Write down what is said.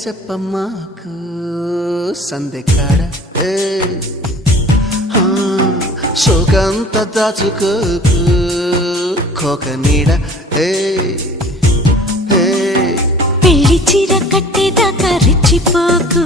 చెప్పమ్మాకు సందెకాడ శోకంత దాచుకోకు కోక నీడ పెళ్లి చీర కట్టేదాకా రెచ్చిపోకు